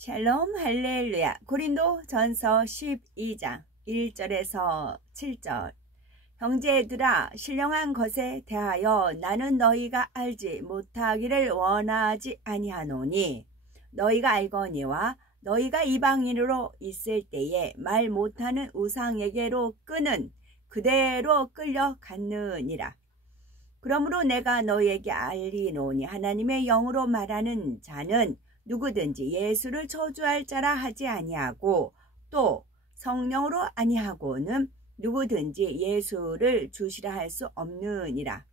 샬롬 할렐루야. 고린도 전서 12장 1절에서 7절. 형제들아, 신령한 것에 대하여 나는 너희가 알지 못하기를 원하지 아니하노니 너희가 알거니와 너희가 이방인으로 있을 때에 말 못하는 우상에게로 끄는 그대로 끌려갔느니라. 그러므로 내가 너희에게 알리노니 하나님의 영으로 말하는 자는 누구든지 예수를 저주할 자라 하지 아니하고 또 성령으로 아니하고는 누구든지 예수를 주시라 할 수 없느니라.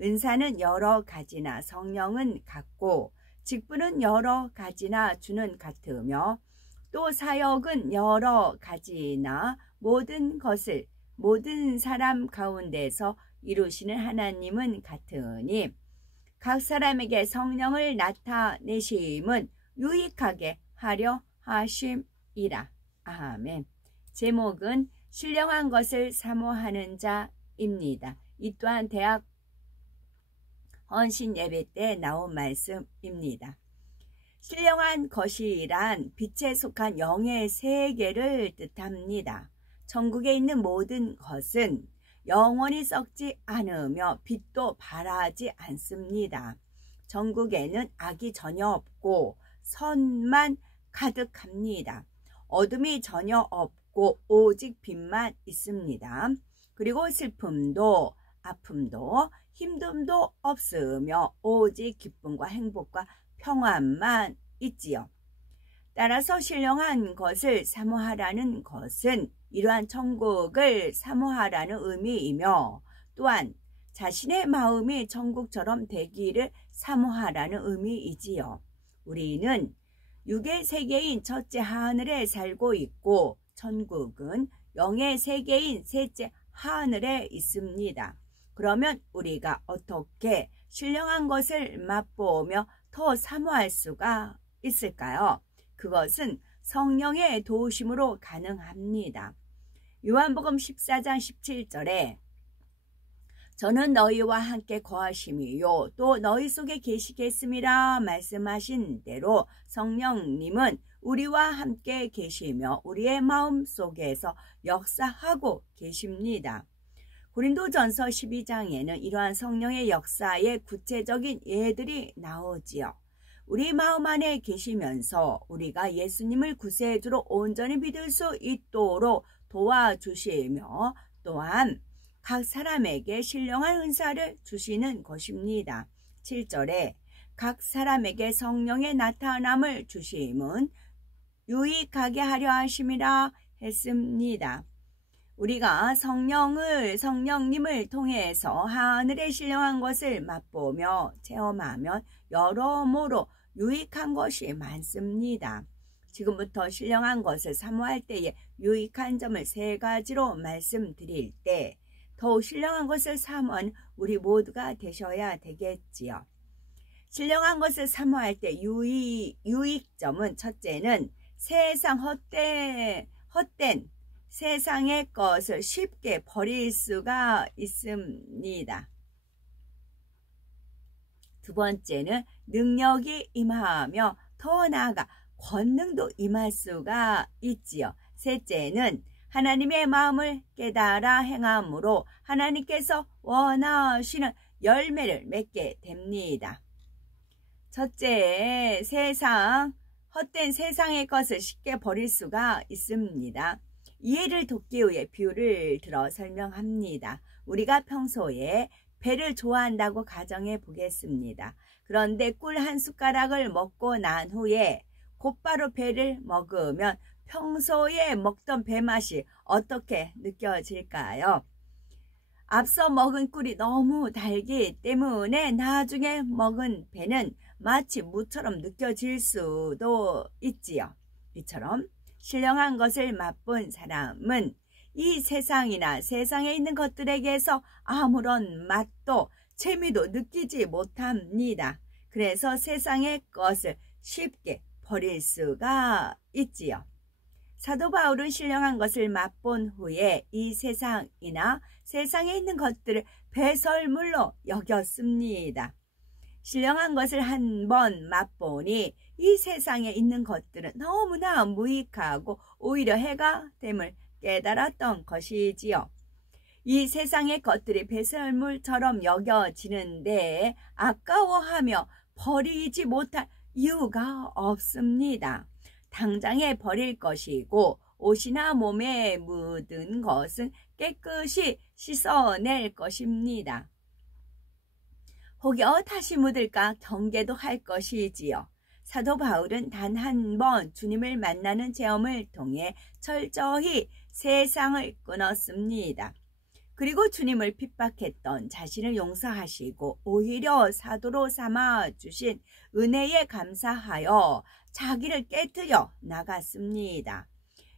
은사는 여러 가지나 성령은 같고 직분은 여러 가지나 주는 같으며 또 사역은 여러 가지나 모든 것을 모든 사람 가운데서 이루시는 하나님은 같으니 각 사람에게 성령을 나타내심은 유익하게 하려 하심이라. 아멘. 제목은 신령한 것을 사모하는 자입니다. 이 또한 대학 헌신 예배 때 나온 말씀입니다. 신령한 것이란 빛에 속한 영의 세계를 뜻합니다. 천국에 있는 모든 것은 영원히 썩지 않으며 빛도 발하지 않습니다. 천국에는 악이 전혀 없고 선만 가득합니다. 어둠이 전혀 없고 오직 빛만 있습니다. 그리고 슬픔도 아픔도 힘듦도 없으며 오직 기쁨과 행복과 평안만 있지요. 따라서 신령한 것을 사모하라는 것은 이러한 천국을 사모하라는 의미이며 또한 자신의 마음이 천국처럼 되기를 사모하라는 의미이지요. 우리는 육의 세계인 첫째 하늘에 살고 있고 천국은 영의 세계인 셋째 하늘에 있습니다. 그러면 우리가 어떻게 신령한 것을 맛보며 더 사모할 수가 있을까요? 그것은 성령의 도우심으로 가능합니다. 요한복음 14장 17절에 저는 너희와 함께 거하심이요 또 너희 속에 계시겠음이라 말씀하신 대로 성령님은 우리와 함께 계시며 우리의 마음 속에서 역사하고 계십니다. 고린도전서 12장에는 이러한 성령의 역사의 구체적인 예들이 나오지요. 우리 마음 안에 계시면서 우리가 예수님을 구세주로 온전히 믿을 수 있도록 도와주시며 또한 각 사람에게 신령한 은사를 주시는 것입니다. 7절에 각 사람에게 성령의 나타남을 주심은 유익하게 하려 하심이라 했습니다. 우리가 성령님을 통해서 하늘의 신령한 것을 맛보며 체험하면 여러모로 유익한 것이 많습니다. 지금부터 신령한 것을 사모할 때에 유익한 점을 3가지로 말씀드릴 때 더욱 신령한 것을 사모한 우리 모두가 되셔야 되겠지요. 신령한 것을 사모할 때 유익점은 첫째는 세상 헛된 세상의 것을 쉽게 버릴 수가 있습니다. 두 번째는 능력이 임하며 더 나아가 권능도 임할 수가 있지요. 셋째는 하나님의 마음을 깨달아 행함으로 하나님께서 원하시는 열매를 맺게 됩니다. 첫째, 헛된 세상의 것을 쉽게 버릴 수가 있습니다. 이해를 돕기 위해 비유를 들어 설명합니다. 우리가 평소에 배를 좋아한다고 가정해 보겠습니다. 그런데 꿀 한 숟가락을 먹고 난 후에 곧바로 배를 먹으면 평소에 먹던 배 맛이 어떻게 느껴질까요? 앞서 먹은 꿀이 너무 달기 때문에 나중에 먹은 배는 마치 무처럼 느껴질 수도 있지요. 이처럼 신령한 것을 맛본 사람은 이 세상이나 세상에 있는 것들에게서 아무런 맛도 재미도 느끼지 못합니다. 그래서 세상의 것을 쉽게 버릴 수가 있지요. 사도 바울은 신령한 것을 맛본 후에 이 세상이나 세상에 있는 것들을 배설물로 여겼습니다. 신령한 것을 한번 맛보니 이 세상에 있는 것들은 너무나 무익하고 오히려 해가 됨을 깨달았던 것이지요. 이 세상의 것들이 배설물처럼 여겨지는데 아까워하며 버리지 못할 이유가 없습니다. 당장에 버릴 것이고 옷이나 몸에 묻은 것은 깨끗이 씻어낼 것입니다. 혹여 다시 묻을까 경계도 할 것이지요. 사도 바울은 단 한 번 주님을 만나는 체험을 통해 철저히 세상을 끊었습니다. 그리고 주님을 핍박했던 자신을 용서하시고 오히려 사도로 삼아주신 은혜에 감사하여 자기를 깨뜨려 나갔습니다.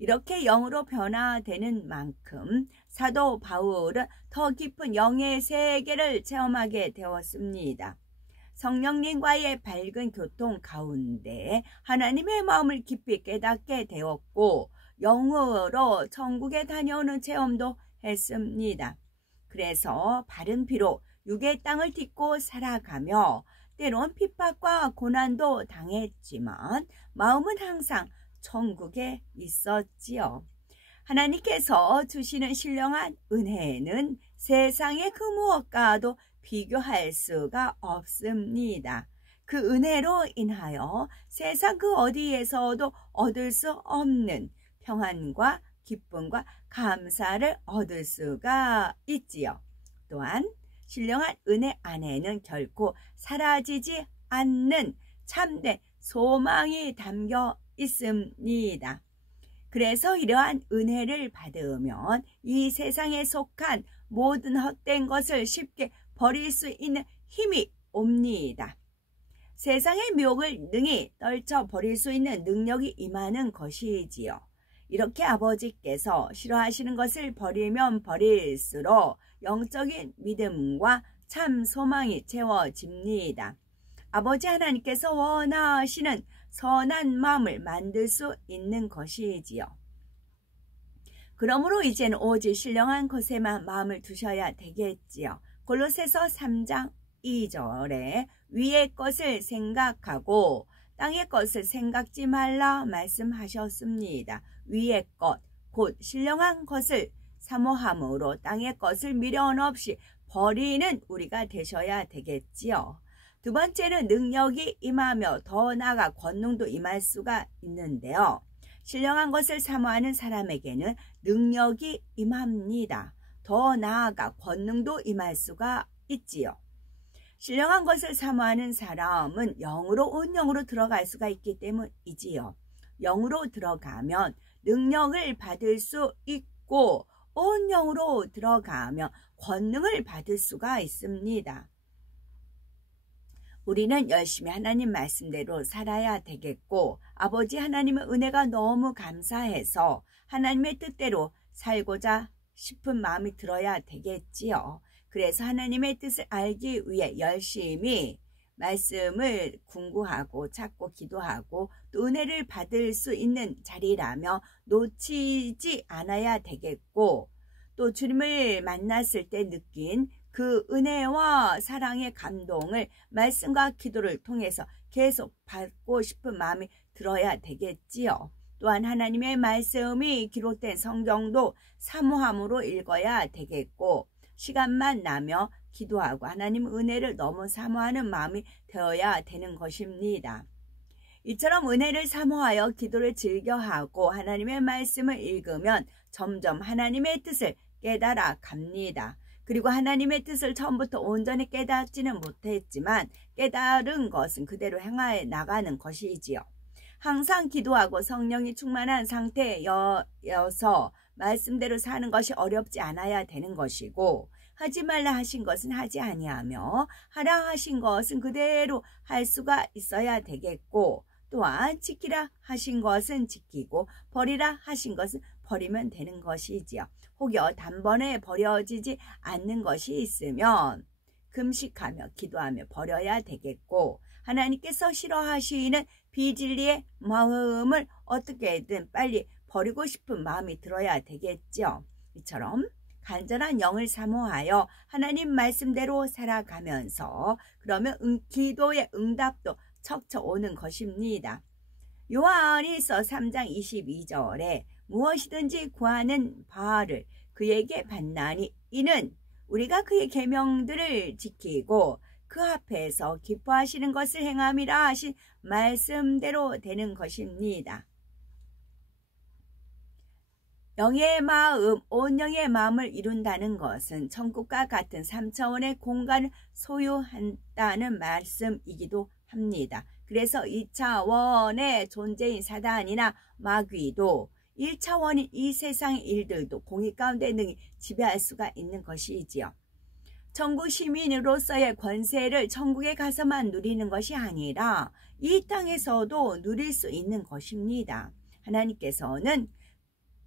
이렇게 영으로 변화되는 만큼 사도 바울은 더 깊은 영의 세계를 체험하게 되었습니다. 성령님과의 밝은 교통 가운데 하나님의 마음을 깊이 깨닫게 되었고 영으로 천국에 다녀오는 체험도 했습니다. 그래서 바른 피로 육의 땅을 딛고 살아가며 때론 핍박과 고난도 당했지만 마음은 항상 천국에 있었지요. 하나님께서 주시는 신령한 은혜는 세상의 그 무엇과도 비교할 수가 없습니다. 그 은혜로 인하여 세상 그 어디에서도 얻을 수 없는 평안과 기쁨과 감사를 얻을 수가 있지요. 또한 신령한 은혜 안에는 결코 사라지지 않는 참된 소망이 담겨 있습니다. 그래서 이러한 은혜를 받으면 이 세상에 속한 모든 헛된 것을 쉽게 버릴 수 있는 힘이 옵니다. 세상의 미혹을 능히 떨쳐 버릴 수 있는 능력이 임하는 것이지요. 이렇게 아버지께서 싫어하시는 것을 버리면 버릴수록 영적인 믿음과 참 소망이 채워집니다. 아버지 하나님께서 원하시는 선한 마음을 만들 수 있는 것이지요. 그러므로 이제는 오직 신령한 것에만 마음을 두셔야 되겠지요. 골로새서 3장 2절에 위의 것을 생각하고 땅의 것을 생각지 말라 말씀하셨습니다. 위의 것, 곧 신령한 것을 사모함으로 땅의 것을 미련 없이 버리는 우리가 되셔야 되겠지요. 두 번째는 능력이 임하며 더 나아가 권능도 임할 수가 있는데요. 신령한 것을 사모하는 사람에게는 능력이 임합니다. 더 나아가 권능도 임할 수가 있지요. 신령한 것을 사모하는 사람은 영으로 온 영으로 들어갈 수가 있기 때문이지요. 영으로 들어가면 능력을 받을 수 있고 온 영으로 들어가면 권능을 받을 수가 있습니다. 우리는 열심히 하나님 말씀대로 살아야 되겠고 아버지 하나님의 은혜가 너무 감사해서 하나님의 뜻대로 살고자 싶은 마음이 들어야 되겠지요. 그래서 하나님의 뜻을 알기 위해 열심히 말씀을 궁구하고 찾고 기도하고 또 은혜를 받을 수 있는 자리라며 놓치지 않아야 되겠고 또 주님을 만났을 때 느낀 그 은혜와 사랑의 감동을 말씀과 기도를 통해서 계속 받고 싶은 마음이 들어야 되겠지요. 또한 하나님의 말씀이 기록된 성경도 사모함으로 읽어야 되겠고 시간만 나며 기도하고 하나님 은혜를 너무 사모하는 마음이 되어야 되는 것입니다. 이처럼 은혜를 사모하여 기도를 즐겨하고 하나님의 말씀을 읽으면 점점 하나님의 뜻을 깨달아 갑니다. 그리고 하나님의 뜻을 처음부터 온전히 깨닫지는 못했지만 깨달은 것은 그대로 행하여 나가는 것이지요. 항상 기도하고 성령이 충만한 상태여서 말씀대로 사는 것이 어렵지 않아야 되는 것이고 하지 말라 하신 것은 하지 아니하며 하라 하신 것은 그대로 할 수가 있어야 되겠고 또한 지키라 하신 것은 지키고 버리라 하신 것은 버리면 되는 것이지요. 혹여 단번에 버려지지 않는 것이 있으면 금식하며 기도하며 버려야 되겠고 하나님께서 싫어하시는 비진리의 마음을 어떻게든 빨리 버리고 싶은 마음이 들어야 되겠죠. 이처럼 간절한 영을 사모하여 하나님 말씀대로 살아가면서 그러면 기도의 응답도 척척 오는 것입니다. 요한일서 3장 22절에 무엇이든지 구하는 바를 그에게 받나니 이는 우리가 그의 계명들을 지키고 그 앞에서 기뻐하시는 것을 행함이라 하신 말씀대로 되는 것입니다. 영의 마음, 온 영의 마음을 이룬다는 것은 천국과 같은 3차원의 공간을 소유한다는 말씀이기도 합니다. 그래서 2차원의 존재인 사단이나 마귀도 1차원인 이 세상의 일들도 공의 가운데 능히 지배할 수가 있는 것이지요. 천국 시민으로서의 권세를 천국에 가서만 누리는 것이 아니라 이 땅에서도 누릴 수 있는 것입니다. 하나님께서는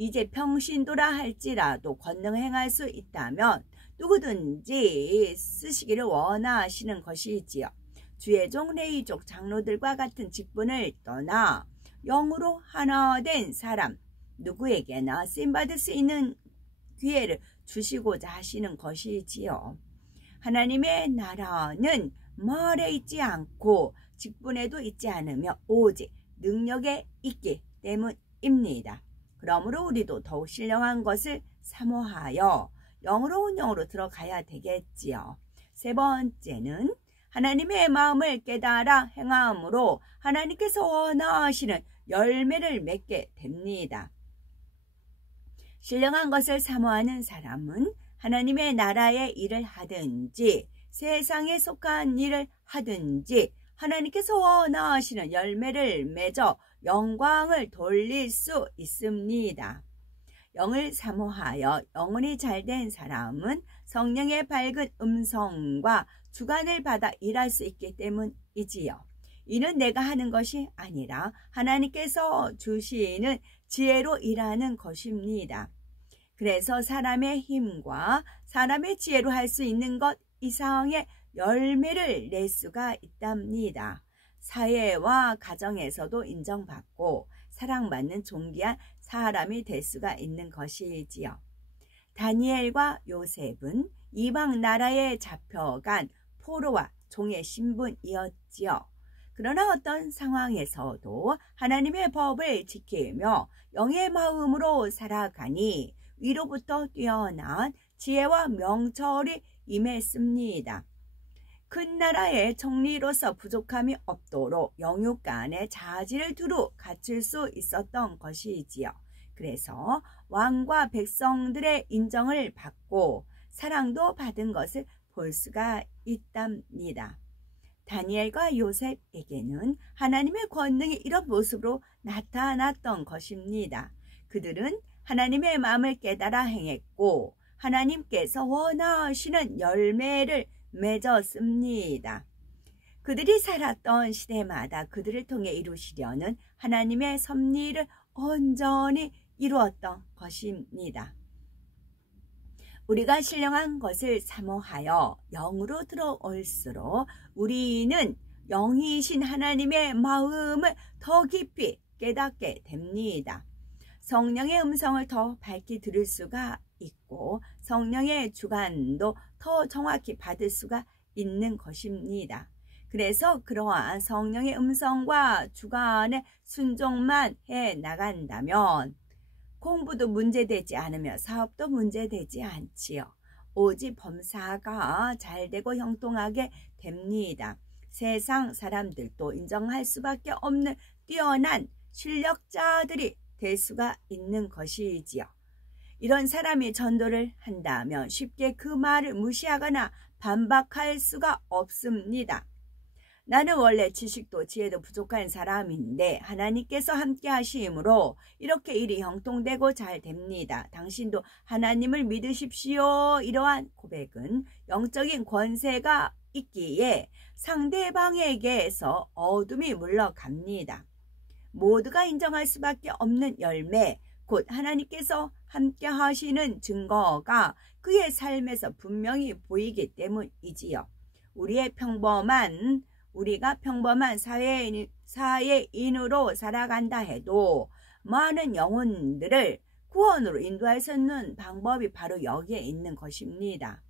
이제 평신도라 할지라도 권능 행할 수 있다면 누구든지 쓰시기를 원하시는 것이지요. 주의 종 레위족 장로들과 같은 직분을 떠나 영으로 하나 된 사람 누구에게나 쓰임받을 수 있는 기회를 주시고자 하시는 것이지요. 하나님의 나라는 말에 있지 않고 직분에도 있지 않으며 오직 능력에 있기 때문입니다. 그러므로 우리도 더욱 신령한 것을 사모하여 영으로운 영으로 들어가야 되겠지요. 세 번째는 하나님의 마음을 깨달아 행함으로 하나님께서 원하시는 열매를 맺게 됩니다. 신령한 것을 사모하는 사람은 하나님의 나라의 일을 하든지 세상에 속한 일을 하든지 하나님께서 원하시는 열매를 맺어 영광을 돌릴 수 있습니다. 영을 사모하여 영혼이 잘된 사람은 성령의 밝은 음성과 주관을 받아 일할 수 있기 때문이지요. 이는 내가 하는 것이 아니라 하나님께서 주시는 지혜로 일하는 것입니다. 그래서 사람의 힘과 사람의 지혜로 할 수 있는 것 이상의 열매를 낼 수가 있답니다. 사회와 가정에서도 인정받고 사랑받는 존귀한 사람이 될 수가 있는 것이지요. 다니엘과 요셉은 이방 나라에 잡혀간 포로와 종의 신분이었지요. 그러나 어떤 상황에서도 하나님의 법을 지키며 영의 마음으로 살아가니 위로부터 뛰어난 지혜와 명철이 임했습니다. 큰 나라의 총리로서 부족함이 없도록 영육간의 자질을 두루 갖출 수 있었던 것이지요. 그래서 왕과 백성들의 인정을 받고 사랑도 받은 것을 볼 수가 있답니다. 다니엘과 요셉에게는 하나님의 권능이 이런 모습으로 나타났던 것입니다. 그들은 하나님의 마음을 깨달아 행했고 하나님께서 원하시는 열매를 맺었습니다. 그들이 살았던 시대마다 그들을 통해 이루시려는 하나님의 섭리를 온전히 이루었던 것입니다. 우리가 신령한 것을 사모하여 영으로 들어올수록 우리는 영이신 하나님의 마음을 더 깊이 깨닫게 됩니다. 성령의 음성을 더 밝히 들을 수가 있고 성령의 주관도 더 정확히 받을 수가 있는 것입니다. 그래서 그러한 성령의 음성과 주관에 순종만 해 나간다면 공부도 문제되지 않으며 사업도 문제되지 않지요. 오직 범사가 잘되고 형통하게 됩니다. 세상 사람들도 인정할 수밖에 없는 뛰어난 실력자들이 될 수가 있는 것이지요. 이런 사람이 전도를 한다면 쉽게 그 말을 무시하거나 반박할 수가 없습니다. 나는 원래 지식도 지혜도 부족한 사람인데 하나님께서 함께 하심으로 이렇게 일이 형통되고 잘 됩니다. 당신도 하나님을 믿으십시오. 이러한 고백은 영적인 권세가 있기에 상대방에게서 어둠이 물러갑니다. 모두가 인정할 수밖에 없는 열매, 곧 하나님께서 함께 하시는 증거가 그의 삶에서 분명히 보이기 때문이지요. 우리가 평범한 사회인으로 살아간다 해도 많은 영혼들을 구원으로 인도할 수 있는 방법이 바로 여기에 있는 것입니다.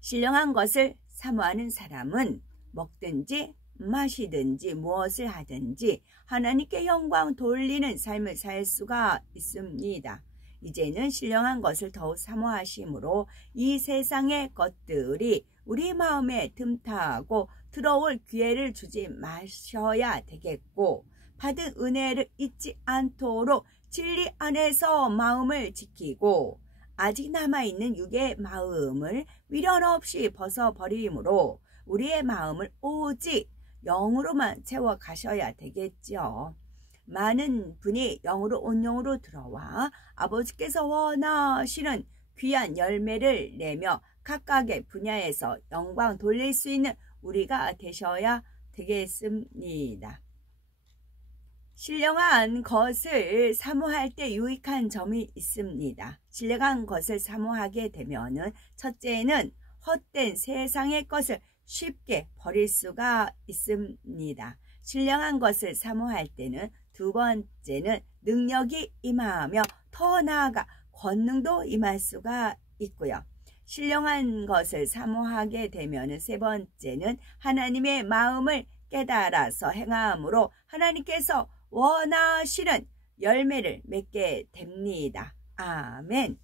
신령한 것을 사모하는 사람은 먹든지 마시든지 무엇을 하든지 하나님께 영광 돌리는 삶을 살 수가 있습니다. 이제는 신령한 것을 더욱 사모하심으로 이 세상의 것들이 우리 마음에 틈타고 들어올 기회를 주지 마셔야 되겠고, 받은 은혜를 잊지 않도록 진리 안에서 마음을 지키고 아직 남아있는 육의 마음을 미련 없이 벗어버림으로 우리의 마음을 오직 영으로만 채워 가셔야 되겠죠. 많은 분이 영으로 온 영으로 들어와 아버지께서 원하시는 귀한 열매를 내며 각각의 분야에서 영광 돌릴 수 있는 우리가 되셔야 되겠습니다. 신령한 것을 사모할 때 유익한 점이 있습니다. 신령한 것을 사모하게 되면은 첫째는 헛된 세상의 것을 쉽게 버릴 수가 있습니다. 신령한 것을 사모할 때는 두 번째는 능력이 임하며 더 나아가 권능도 임할 수가 있고요. 신령한 것을 사모하게 되면 세 번째는 하나님의 마음을 깨달아서 행함으로 하나님께서 원하시는 열매를 맺게 됩니다. 아멘.